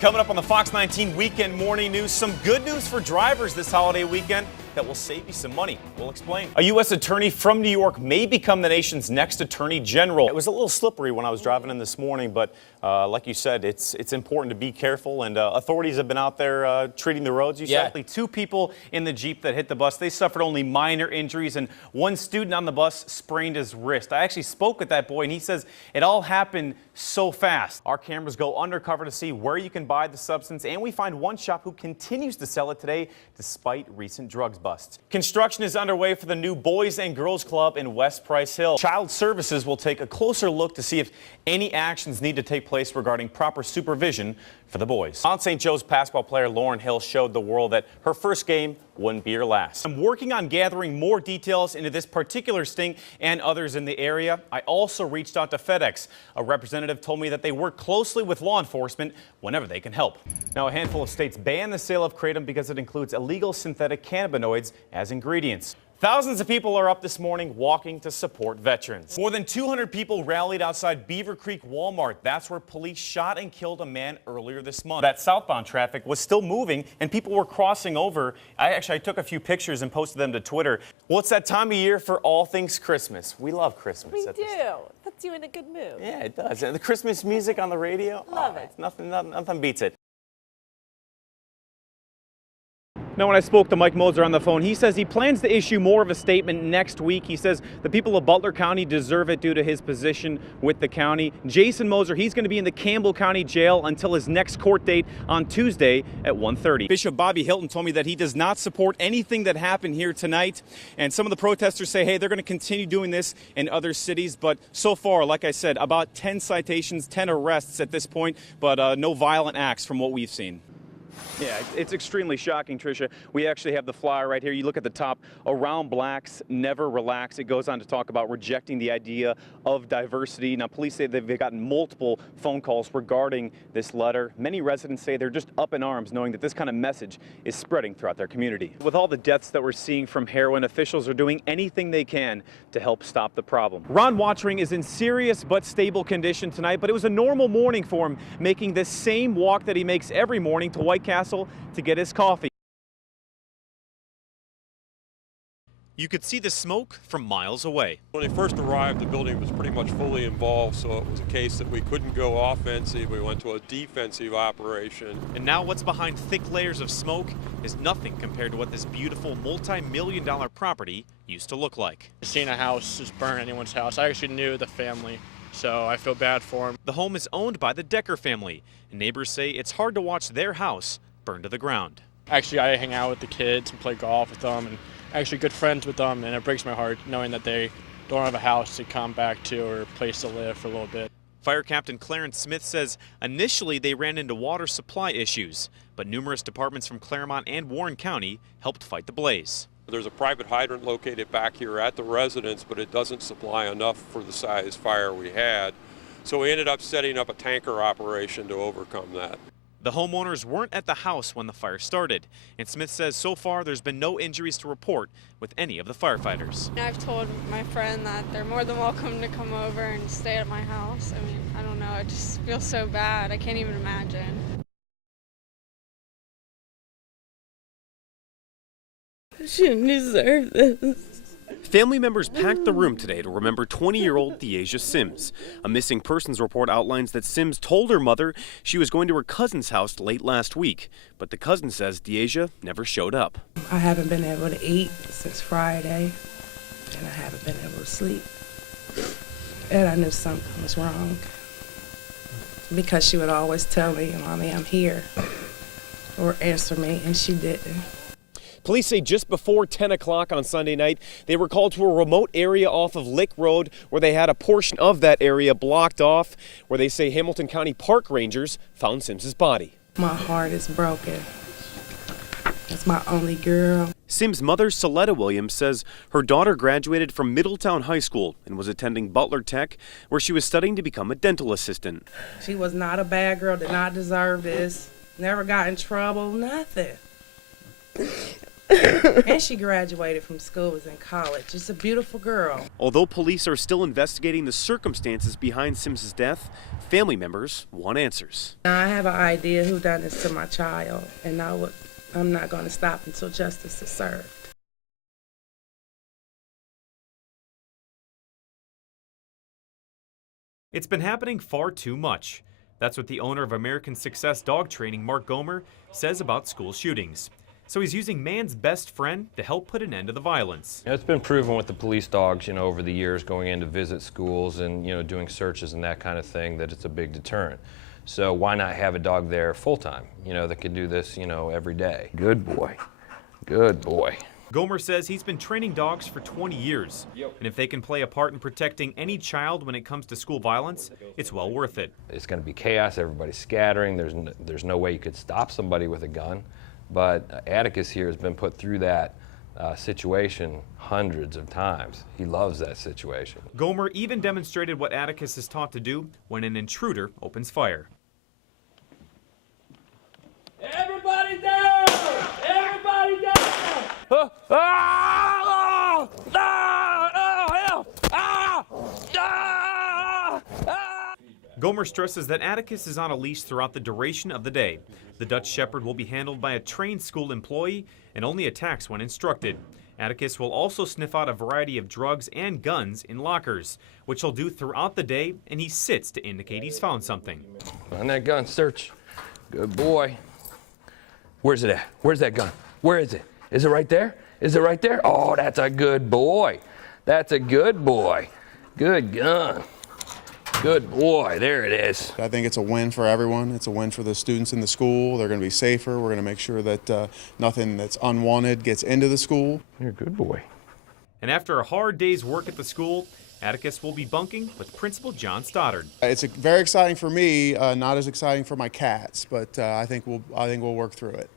Coming up on the Fox 19 Weekend Morning News, some good news for drivers this holiday weekend that will save you some money. We'll explain. A U.S. attorney from New York may become the nation's next attorney general. It was a little slippery when I was driving in this morning, but like you said, it's important to be careful, and authorities have been out there treating the roads. You said 2 people in the Jeep that hit the bus, they suffered only minor injuries, and 1 student on the bus sprained his wrist. I actually spoke with that boy, and he says it all happened so fast. Our cameras go undercover to see where you can buy the substance, and we find one shop who continues to sell it today despite recent drugs busts. Construction is underway for the new Boys and Girls Club in West Price Hill. Child Services will take a closer look to see if any actions need to take place regarding proper supervision for the boys. Mount St. Joe's basketball player Lauren Hill showed the world that her first game wouldn't be her last. I'm working on gathering more details into this particular sting and others in the area. I also reached out to FedEx. A representative told me that they work closely with law enforcement whenever they can help. Now, a handful of states ban the sale of kratom because it includes illegal synthetic cannabinoids as ingredients. Thousands of people are up this morning walking to support veterans. More than 200 people rallied outside Beaver Creek Walmart. That's where police shot and killed a man earlier this month. That southbound traffic was still moving and people were crossing over. I took a few pictures and posted them to Twitter. Well, it's that time of year for all things Christmas. We love Christmas. We do. Puts you in a good mood. Yeah, it does. And the Christmas music on the radio. Love it. Nothing beats it. Now, when I spoke to Mike Moser on the phone, he says he plans to issue more of a statement next week. He says the people of Butler County deserve it due to his position with the county. Jason Moser, he's going to be in the Campbell County Jail until his next court date on Tuesday at 1:30. Bishop Bobby Hilton told me that he does not support anything that happened here tonight. And some of the protesters say, hey, they're going to continue doing this in other cities. But so far, like I said, about 10 citations, 10 arrests at this point, but no violent acts from what we've seen. Yeah, it's extremely shocking, Tricia. We actually have the flyer right here. You look at the top, around blacks, never relax. It goes on to talk about rejecting the idea of diversity. Now, police say they've gotten multiple phone calls regarding this letter. Many residents say they're just up in arms knowing that this kind of message is spreading throughout their community. With all the deaths that we're seeing from heroin, officials are doing anything they can to help stop the problem. Ron Watchering is in serious but stable condition tonight, but it was a normal morning for him, making this same walk that he makes every morning to White Castle to get his coffee. You could see the smoke from miles away. When they first arrived, the building was pretty much fully involved, so it was a case that we couldn't go offensive. We went to a defensive operation. And now what's behind thick layers of smoke is nothing compared to what this beautiful multi-million-dollar property used to look like. Seeing a house just burn anyone's house. I actually knew the family, so I feel bad for them. The home is owned by the Decker family, and neighbors say it's hard to watch their house burn to the ground. Actually, I hang out with the kids and play golf with them, and actually good friends with them, and it breaks my heart knowing that they don't have a house to come back to or a place to live for a little bit. Fire Captain Clarence Smith says initially they ran into water supply issues, but numerous departments from Claremont and Warren County helped fight the blaze. There's a private hydrant located back here at the residence, but it doesn't supply enough for the size fire we had. So we ended up setting up a tanker operation to overcome that. The homeowners weren't at the house when the fire started, and Smith says so far there's been no injuries to report with any of the firefighters. I've told my friend that they're more than welcome to come over and stay at my house. I mean, I don't know, it just feels so bad. I can't even imagine. I shouldn't deserve this. Family members packed the room today to remember 20-year-old Deasia Sims. A missing persons report outlines that Sims told her mother she was going to her cousin's house late last week, but the cousin says Deasia never showed up. I haven't been able to eat since Friday, and I haven't been able to sleep. And I knew something was wrong because she would always tell me, Mommy, I'm here, or answer me, and she didn't. Police say just before 10 o'clock on Sunday night, they were called to a remote area off of Lick Road where they had a portion of that area blocked off, where they say Hamilton County Park Rangers found Sims's body. My heart is broken. It's my only girl. Sims' mother, Soletta Williams, says her daughter graduated from Middletown High School and was attending Butler Tech, where she was studying to become a dental assistant. She was not a bad girl, did not deserve this, never got in trouble, nothing. And she graduated from school, was in college. She's a beautiful girl. Although police are still investigating the circumstances behind Sims's death, family members want answers. Now, I have an idea who done this to my child, and I'm not going to stop until justice is served. It's been happening far too much. That's what the owner of American Success Dog Training, Mark Gomer, says about school shootings. So he's using man's best friend to help put an end to the violence. It's been proven with the police dogs, over the years going in to visit schools and, doing searches and that kind of thing, that it's a big deterrent. So why not have a dog there full-time, that can do this, every day. Good boy. Good boy. Gomer says he's been training dogs for 20 years. And if they can play a part in protecting any child when it comes to school violence, it's well worth it. It's going to be chaos. Everybody's scattering. There's no way you could stop somebody with a gun. But Atticus here has been put through that situation hundreds of times. He loves that situation. Gomer even demonstrated what Atticus is taught to do when an intruder opens fire. Everybody down! Everybody down! Gomer stresses that Atticus is on a leash throughout the duration of the day. The Dutch Shepherd will be handled by a trained school employee and only attacks when instructed. Atticus will also sniff out a variety of drugs and guns in lockers, which he'll do throughout the day, and he sits to indicate he's found something. On that gun, search. Good boy. Where's it at? Where's that gun? Where is it? Is it right there? Is it right there? Oh, that's a good boy. That's a good boy. Good gun. Good boy, there it is. I think it's a win for everyone. It's a win for the students in the school. They're going to be safer. We're going to make sure that nothing that's unwanted gets into the school. You're a good boy. And after a hard day's work at the school, Atticus will be bunking with Principal John Stoddard. It's very exciting for me, not as exciting for my cats, but I think we'll work through it.